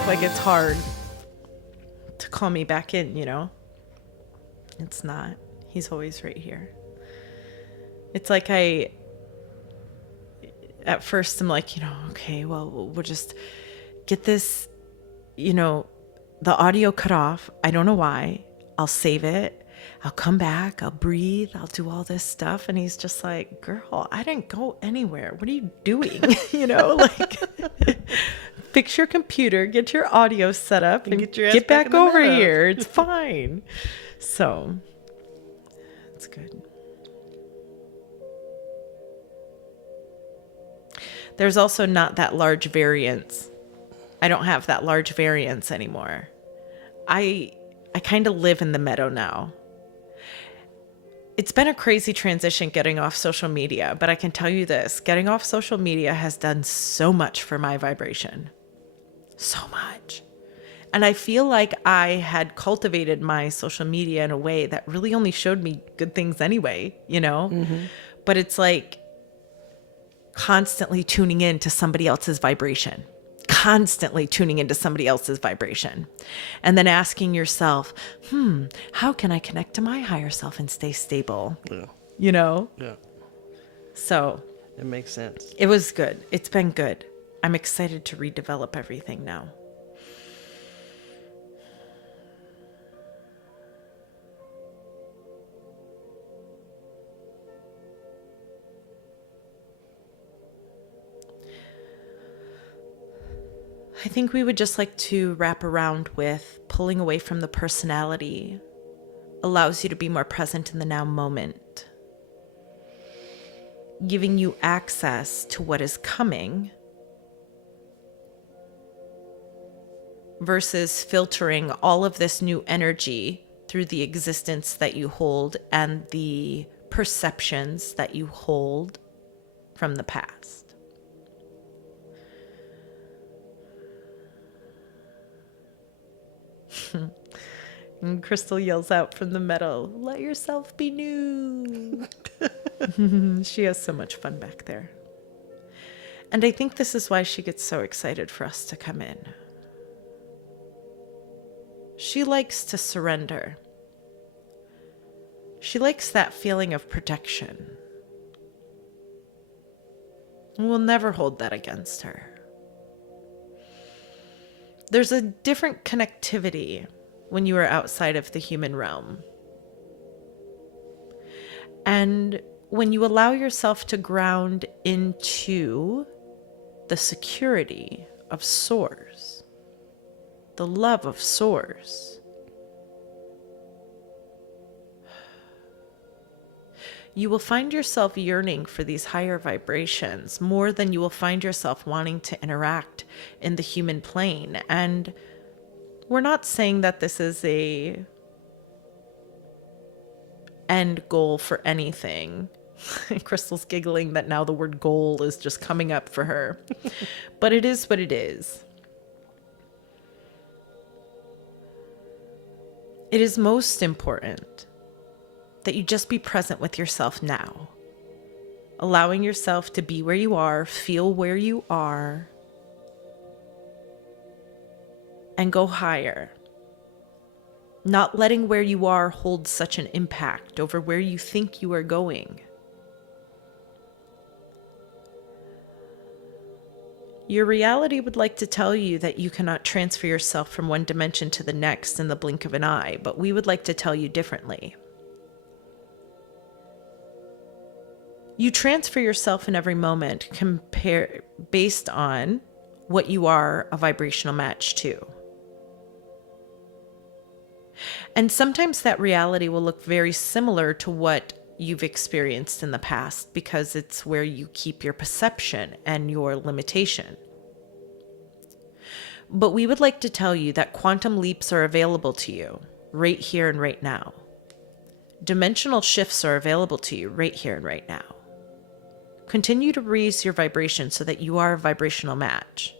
act like it's hard to call me back in, you know? It's not. He's always right here. It's like at first I'm like, okay, well, we'll just get this, the audio cut off. I don't know why. I'll save it. I'll come back. I'll breathe. I'll do all this stuff. And he's just like, girl, I didn't go anywhere. What are you doing? Fix your computer, get your audio set up, and get back over here. It's fine. So it's good. There's also not that large variance. I don't have that large variance anymore. I kind of live in the meadow now. It's been a crazy transition getting off social media, but I can tell you this, getting off social media has done so much for my vibration. So much. And I feel like I had cultivated my social media in a way that really only showed me good things anyway, Mm-hmm. But it's like constantly tuning in to somebody else's vibration. Constantly tuning into somebody else's vibration. And then asking yourself, how can I connect to my higher self and stay stable? Yeah. Yeah. So it makes sense. It was good. It's been good. I'm excited to redevelop everything now. I think we would just like to wrap around with pulling away from the personality allows you to be more present in the now moment, giving you access to what is coming versus filtering all of this new energy through the existence that you hold and the perceptions that you hold from the past. And Crystal yells out from the meadow, let yourself be new. She has so much fun back there. And I think this is why she gets so excited for us to come in. She likes to surrender. She likes that feeling of protection. We'll never hold that against her. There's a different connectivity when you are outside of the human realm. And when you allow yourself to ground into the security of Source, the love of Source, you will find yourself yearning for these higher vibrations more than you will find yourself wanting to interact in the human plane. And we're not saying that this is a end goal for anything. Crystal's giggling that now the word goal is just coming up for her. But it is what it is. It is most important that you just be present with yourself now. Allowing yourself to be where you are, feel where you are, and go higher. Not letting where you are hold such an impact over where you think you are going. Your reality would like to tell you that you cannot transfer yourself from one dimension to the next in the blink of an eye, but we would like to tell you differently. You transfer yourself in every moment based on what you are a vibrational match to. And sometimes that reality will look very similar to what you've experienced in the past because it's where you keep your perception and your limitation. But we would like to tell you that quantum leaps are available to you right here and right now. Dimensional shifts are available to you right here and right now. Continue to raise your vibration so that you are a vibrational match.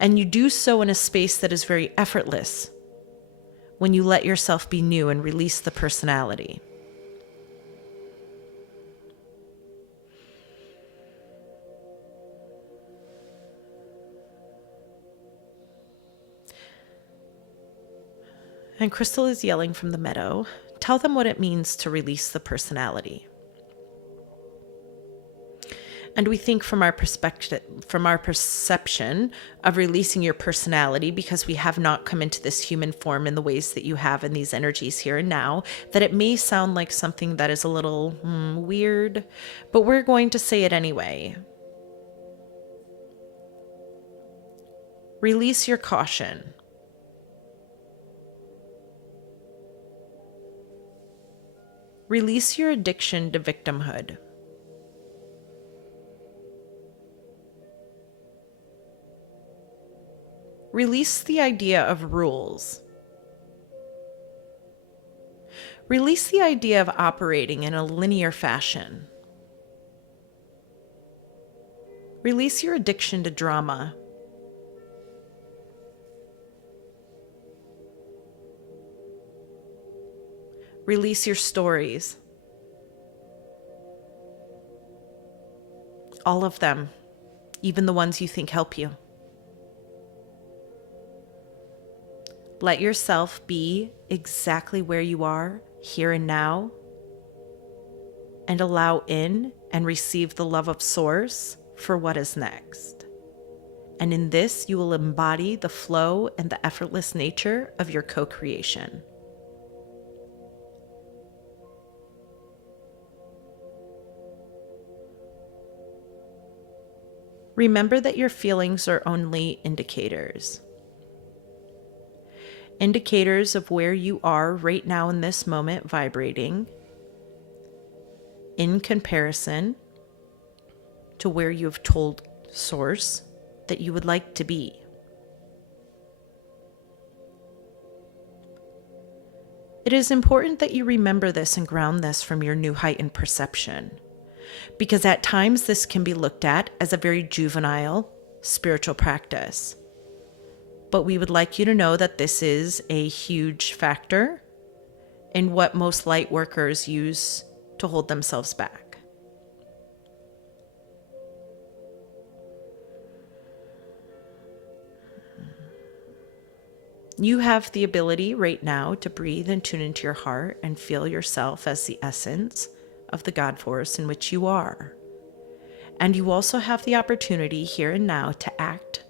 And you do so in a space that is very effortless when you let yourself be new and release the personality. And Crystal is yelling from the meadow, tell them what it means to release the personality. And we think from our perspective, from our perception of releasing your personality, because we have not come into this human form in the ways that you have in these energies here and now, that it may sound like something that is a little weird, but we're going to say it anyway. Release your caution. Release your addiction to victimhood. Release the idea of rules. Release the idea of operating in a linear fashion. Release your addiction to drama. Release your stories. All of them, even the ones you think help you. Let yourself be exactly where you are, here and now, and allow in and receive the love of Source for what is next. And in this, you will embody the flow and the effortless nature of your co-creation. Remember that your feelings are only indicators. Indicators of where you are right now in this moment vibrating in comparison to where you have told Source that you would like to be. It is important that you remember this and ground this from your new heightened perception, because at times this can be looked at as a very juvenile spiritual practice. But we would like you to know that this is a huge factor in what most light workers use to hold themselves back. You have the ability right now to breathe and tune into your heart and feel yourself as the essence of the God force in which you are. And you also have the opportunity here and now to act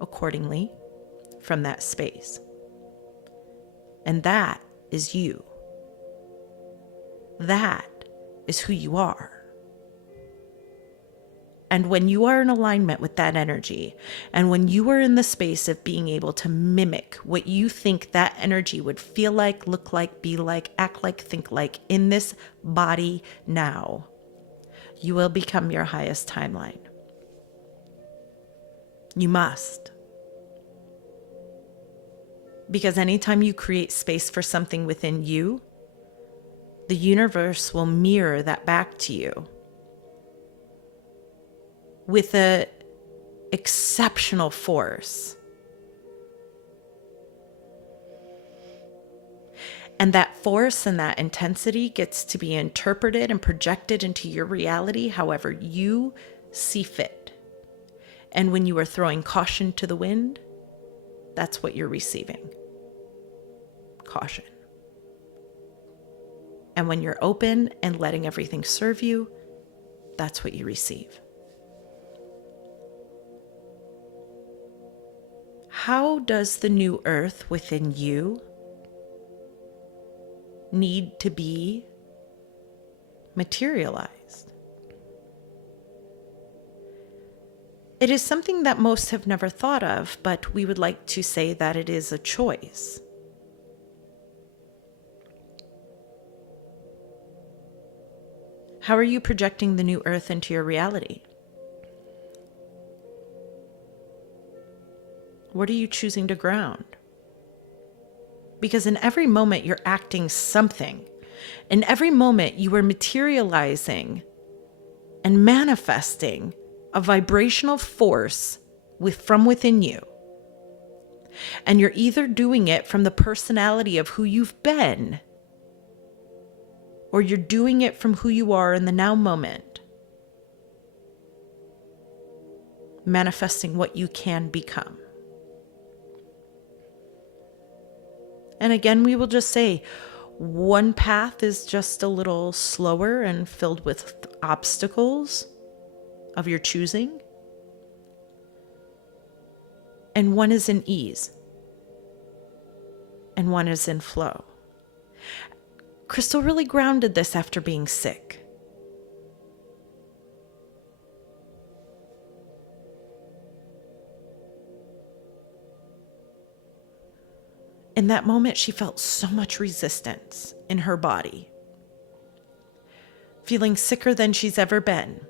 accordingly from that space. And that is you. That is who you are. And when you are in alignment with that energy, and when you are in the space of being able to mimic what you think that energy would feel like, look like, be like, act like, think like in this body now, you will become your highest timeline. You must. Because anytime you create space for something within you, the universe will mirror that back to you with an exceptional force. And that force and that intensity gets to be interpreted and projected into your reality however you see fit. And when you are throwing caution to the wind, that's what you're receiving. Caution. And when you're open and letting everything serve you, that's what you receive. How does the new earth within you need to be materialized? It is something that most have never thought of, but we would like to say that it is a choice. How are you projecting the new earth into your reality? What are you choosing to ground? Because in every moment you're acting something. In every moment you are materializing and manifesting a vibrational force from within you. And you're either doing it from the personality of who you've been, or you're doing it from who you are in the now moment, manifesting what you can become. And again, we will just say one path is just a little slower and filled with obstacles of your choosing, and one is in ease, and one is in flow. Crystal really grounded this after being sick. In that moment, she felt so much resistance in her body, feeling sicker than she's ever been.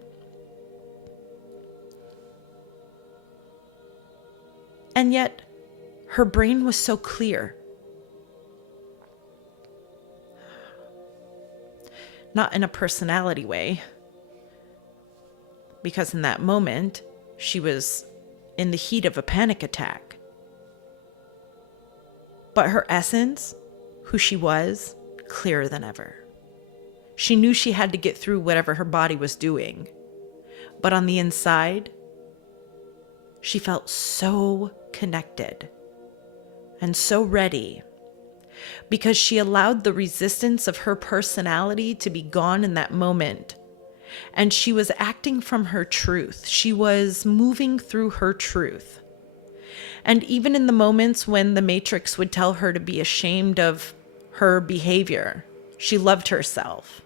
And yet, her brain was so clear. Not in a personality way, because in that moment, she was in the heat of a panic attack. But her essence, who she was, clearer than ever. She knew she had to get through whatever her body was doing. But on the inside, she felt so connected and so ready, because she allowed the resistance of her personality to be gone in that moment. And she was acting from her truth. She was moving through her truth. And even in the moments when the Matrix would tell her to be ashamed of her behavior, she loved herself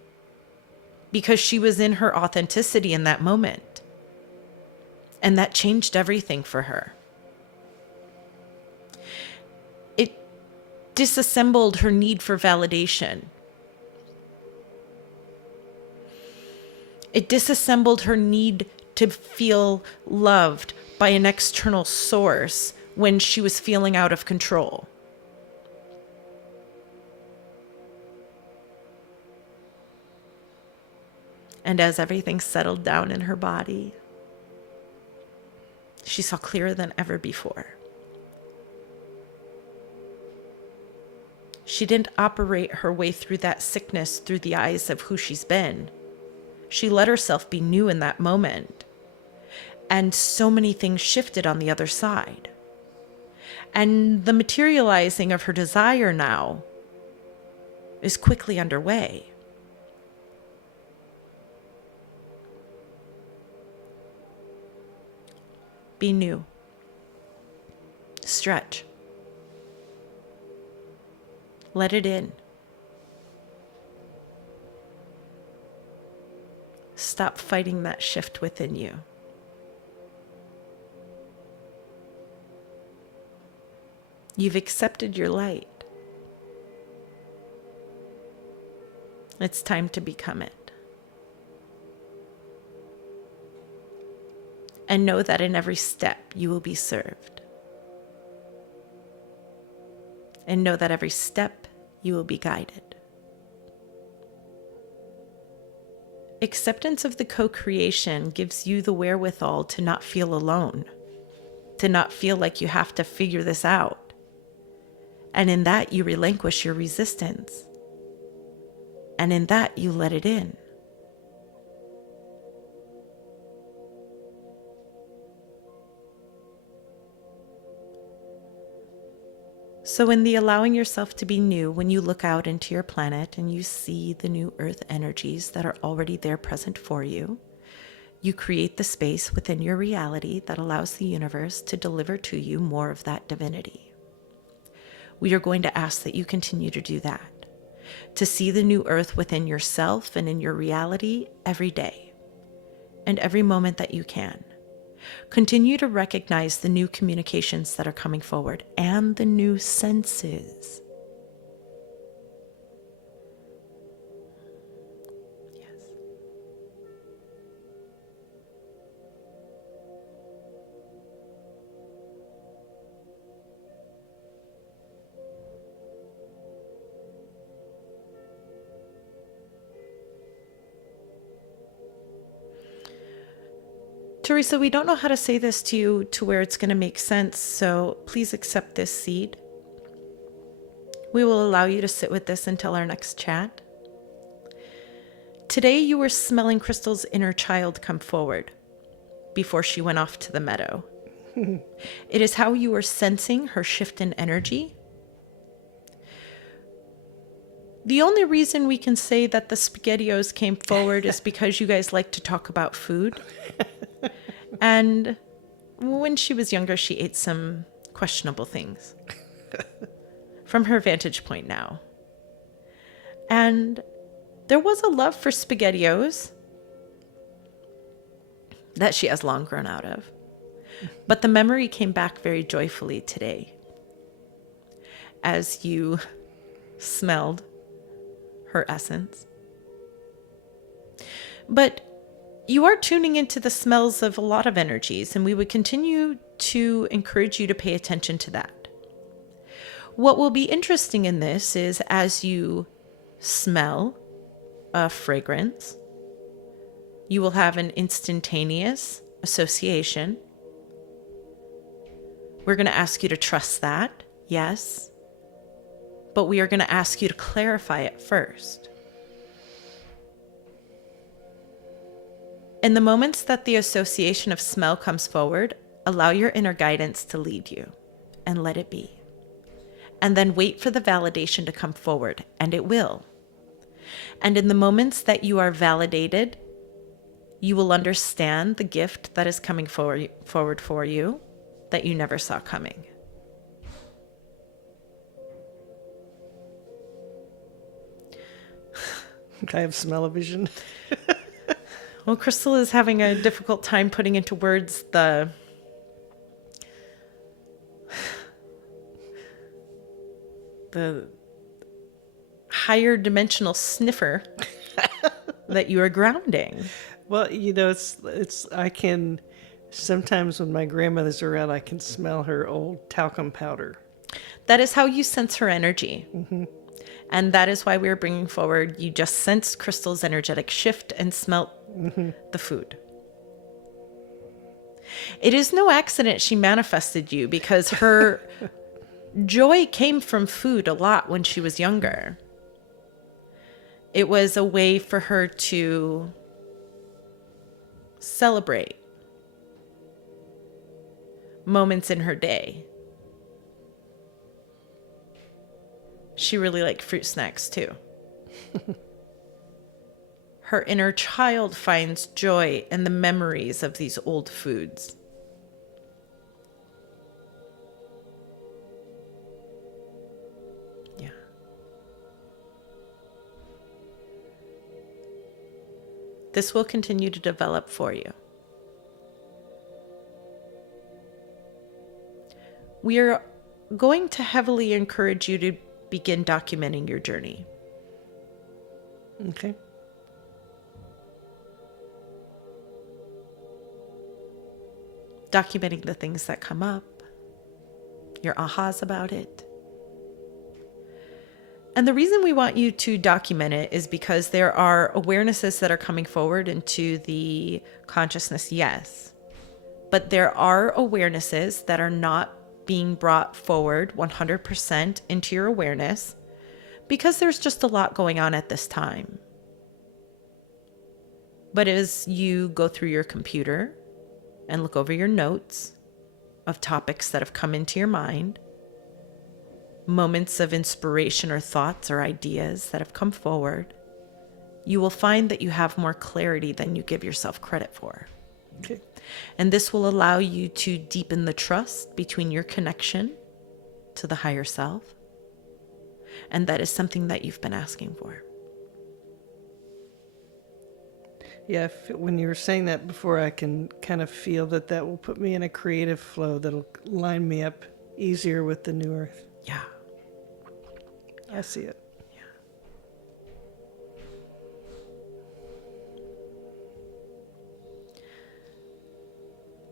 because she was in her authenticity in that moment. And that changed everything for her. It disassembled her need for validation. It disassembled her need to feel loved by an external source when she was feeling out of control. And as everything settled down in her body, she saw clearer than ever before. She didn't operate her way through that sickness through the eyes of who she's been. She let herself be new in that moment. And so many things shifted on the other side. And the materializing of her desire now is quickly underway. Be new. Stretch. Let it in. Stop fighting that shift within you. You've accepted your light. It's time to become it. And know that in every step you will be served. And know that every step you will be guided. Acceptance of the co-creation gives you the wherewithal to not feel alone, to not feel like you have to figure this out. And in that, you relinquish your resistance. And in that, you let it in. So in the allowing yourself to be new, when you look out into your planet and you see the new earth energies that are already there present for you, you create the space within your reality that allows the universe to deliver to you more of that divinity. We are going to ask that you continue to do that, to see the new earth within yourself and in your reality every day and every moment that you can. Continue to recognize the new communications that are coming forward and the new senses. Yes. Teresa, we don't know how to say this to you to where it's going to make sense, so please accept this seed. We will allow you to sit with this until our next chat. Today you were smelling Crystal's inner child come forward before she went off to the meadow. It is how you were sensing her shift in energy. The only reason we can say that the SpaghettiOs came forward is because you guys like to talk about food. And when she was younger, she ate some questionable things from her vantage point now. And there was a love for SpaghettiOs that she has long grown out of. But the memory came back very joyfully today as you smelled her essence. But you are tuning into the smells of a lot of energies, and we would continue to encourage you to pay attention to that. What will be interesting in this is as you smell a fragrance, you will have an instantaneous association. We're going to ask you to trust that, yes, but we are going to ask you to clarify it first. In the moments that the association of smell comes forward, allow your inner guidance to lead you and let it be. And then wait for the validation to come forward, and it will. And in the moments that you are validated, you will understand the gift that is coming forward for you that you never saw coming. I have smell-o-vision. Well, Crystal is having a difficult time putting into words the higher dimensional sniffer that you are grounding. Well, it's I can sometimes when my grandmother's around, I can smell her old talcum powder. That is how you sense her energy. Mm-hmm. And that is why we are bringing forward, you just sensed Crystal's energetic shift and smelt the food. It is no accident she manifested you, because her joy came from food a lot when she was younger. It was a way for her to celebrate moments in her day. She really liked fruit snacks too. Her inner child finds joy in the memories of these old foods. Yeah. This will continue to develop for you. We are going to heavily encourage you to begin documenting your journey. Okay. Documenting the things that come up, your ahas about it. And the reason we want you to document it is because there are awarenesses that are coming forward into the consciousness, yes. But there are awarenesses that are not being brought forward 100% into your awareness because there's just a lot going on at this time. But as you go through your computer and look over your notes of topics that have come into your mind, moments of inspiration or thoughts or ideas that have come forward, you will find that you have more clarity than you give yourself credit for. Okay. And this will allow you to deepen the trust between your connection to the higher self. And that is something that you've been asking for. Yeah, when you were saying that before, I can kind of feel that will put me in a creative flow that'll line me up easier with the new earth. Yeah. I see it.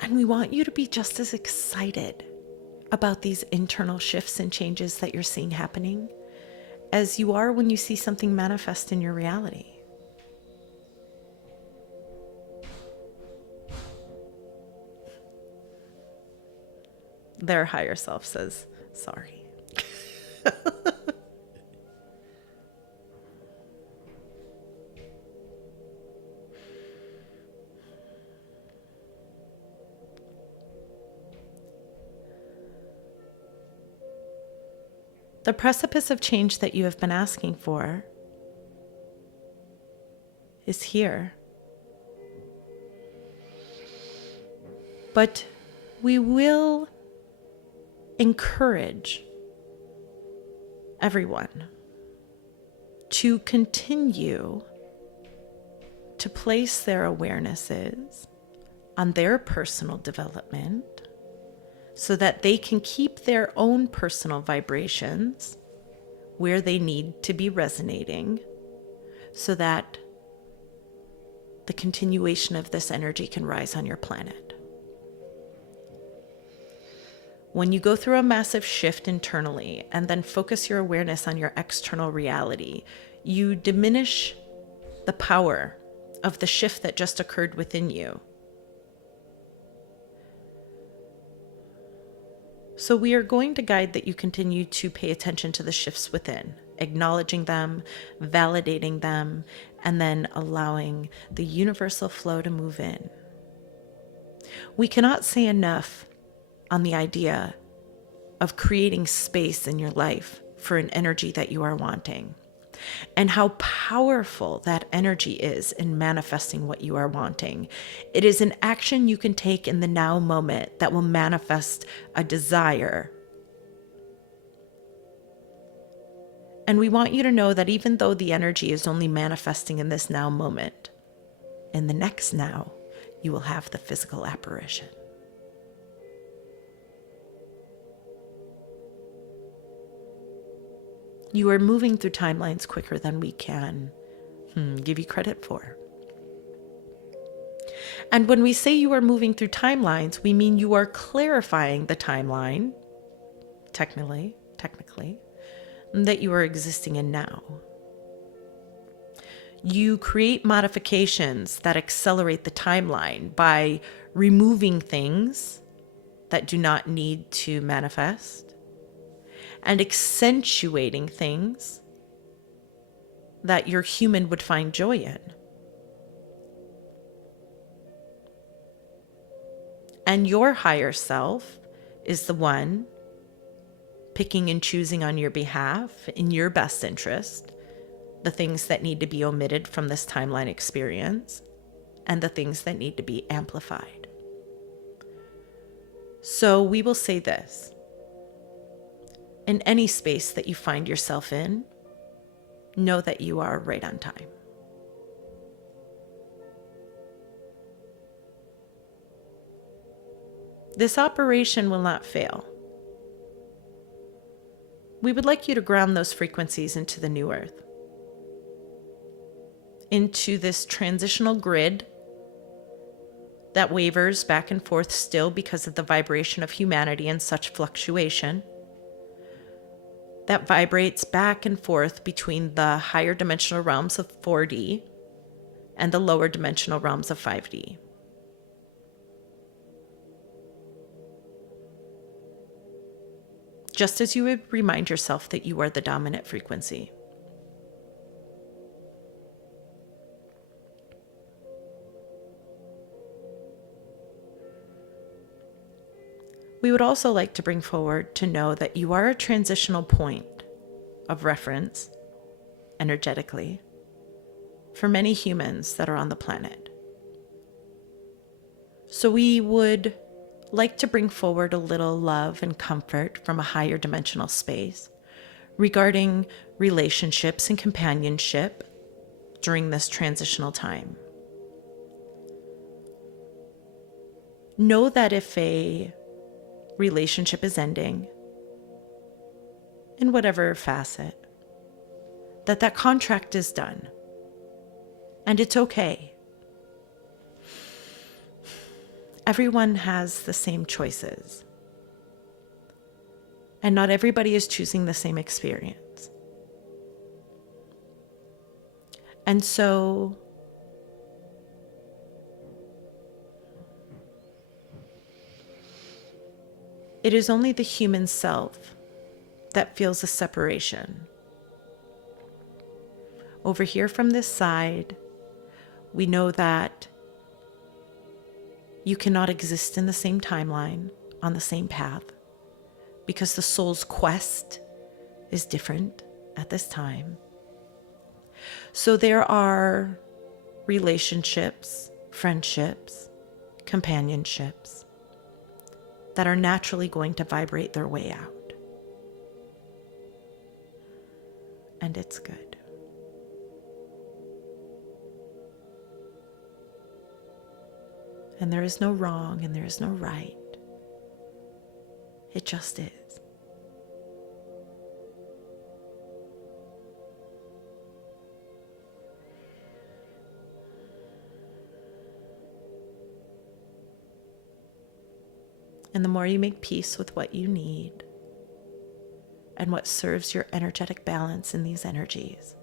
And we want you to be just as excited about these internal shifts and changes that you're seeing happening as you are when you see something manifest in your reality. Their higher self says, sorry. The precipice of change that you have been asking for is here. But we will encourage everyone to continue to place their awarenesses on their personal development so that they can keep their own personal vibrations where they need to be resonating, so that the continuation of this energy can rise on your planet. When you go through a massive shift internally and then focus your awareness on your external reality, you diminish the power of the shift that just occurred within you. So we are going to guide that you continue to pay attention to the shifts within, acknowledging them, validating them, and then allowing the universal flow to move in. We cannot say enough on the idea of creating space in your life for an energy that you are wanting, and how powerful that energy is in manifesting what you are wanting. It is an action you can take in the now moment that will manifest a desire. And we want you to know that even though the energy is only manifesting in this now moment, in the next now, you will have the physical apparition. You are moving through timelines quicker than we can give you credit for. And when we say you are moving through timelines, we mean you are clarifying the timeline, technically, that you are existing in now. You create modifications that accelerate the timeline by removing things that do not need to manifest, and accentuating things that your human would find joy in. And your higher self is the one picking and choosing on your behalf, in your best interest, the things that need to be omitted from this timeline experience and the things that need to be amplified. So we will say this. In any space that you find yourself in, know that you are right on time. This operation will not fail. We would like you to ground those frequencies into the new earth, into this transitional grid that wavers back and forth still because of the vibration of humanity and such fluctuation, that vibrates back and forth between the higher dimensional realms of 4D and the lower dimensional realms of 5D. Just as you would remind yourself that you are the dominant frequency. We would also like to bring forward to know that you are a transitional point of reference, energetically, for many humans that are on the planet. So we would like to bring forward a little love and comfort from a higher dimensional space regarding relationships and companionship during this transitional time. Know that if a relationship is ending, in whatever facet, that contract is done. And it's okay. Everyone has the same choices. And not everybody is choosing the same experience. And so it is only the human self that feels a separation. Over here from this side, we know that you cannot exist in the same timeline, on the same path, because the soul's quest is different at this time. So there are relationships, friendships, companionships that are naturally going to vibrate their way out. And it's good. And there is no wrong and there is no right. It just is. And the more you make peace with what you need and what serves your energetic balance in these energies,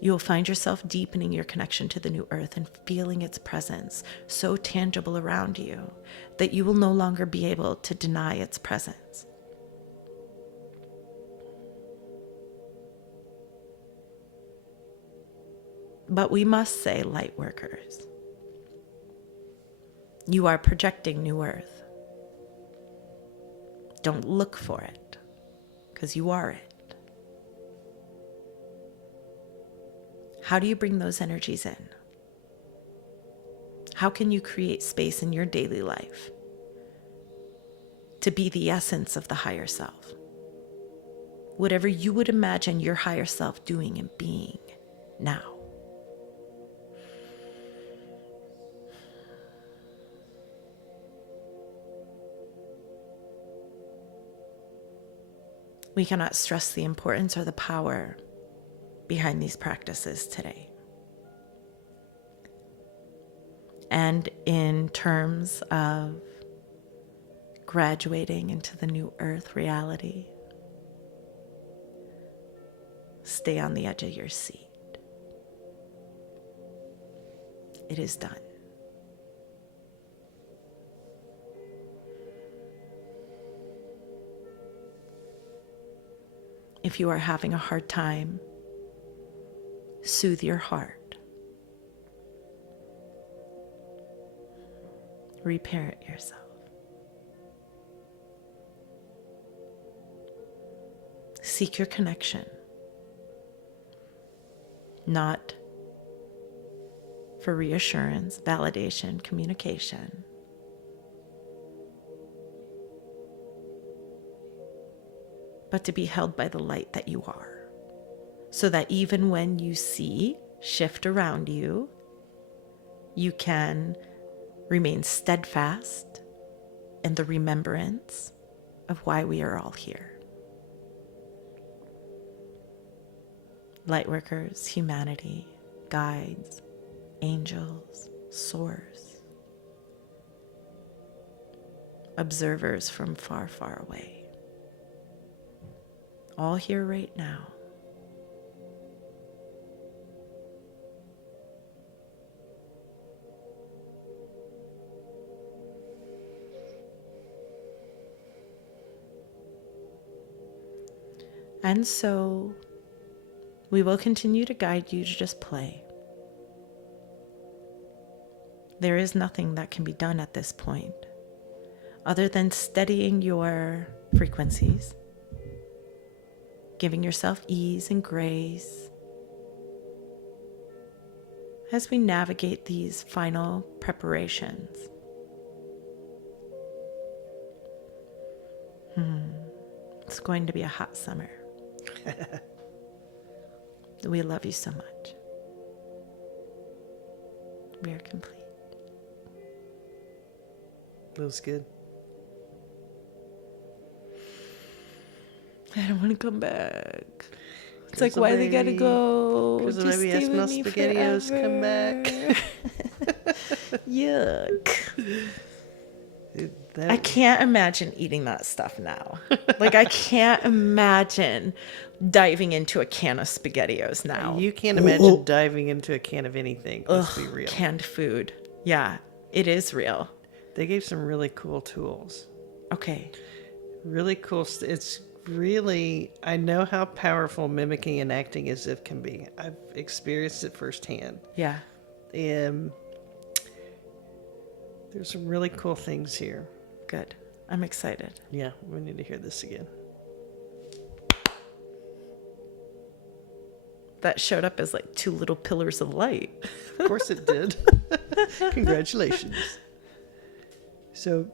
you will find yourself deepening your connection to the new earth and feeling its presence so tangible around you that you will no longer be able to deny its presence. But we must say, light workers, you are projecting new earth. Don't look for it, because you are it. How do you bring those energies in? How can you create space in your daily life to be the essence of the higher self? Whatever you would imagine your higher self doing and being now. We cannot stress the importance or the power behind these practices today. And in terms of graduating into the new earth reality, stay on the edge of your seat. It is done. If you are having a hard time, soothe your heart. Reparent yourself. Seek your connection, not for reassurance, validation, communication, but to be held by the light that you are, so that even when you see shift around you, you can remain steadfast in the remembrance of why we are all here. Lightworkers, humanity, guides, angels, source, observers from far, far away. All here right now. And so we will continue to guide you to just play. There is nothing that can be done at this point other than steadying your frequencies, giving yourself ease and grace as we navigate these final preparations. It's going to be a hot summer. We love you so much. We are complete. Feels good. I don't want to come back. It's like, why they gotta go? Because Just maybe stay with me SPaghettios come forever. back. Yuck. That, I can't imagine eating that stuff now. Like, I can't imagine diving into a can of SpaghettiOs now. you can't imagine diving into a can of anything. Let's be real. Canned food. Yeah, it is real. They gave some really cool tools. Okay. Really cool. It's really, I know how powerful mimicking and acting as if can be. I've experienced it firsthand. Yeah. There's some really cool things here. Good. I'm excited. Yeah, we need to hear this again. that showed up as like two little pillars of light. Of course it did. Congratulations. So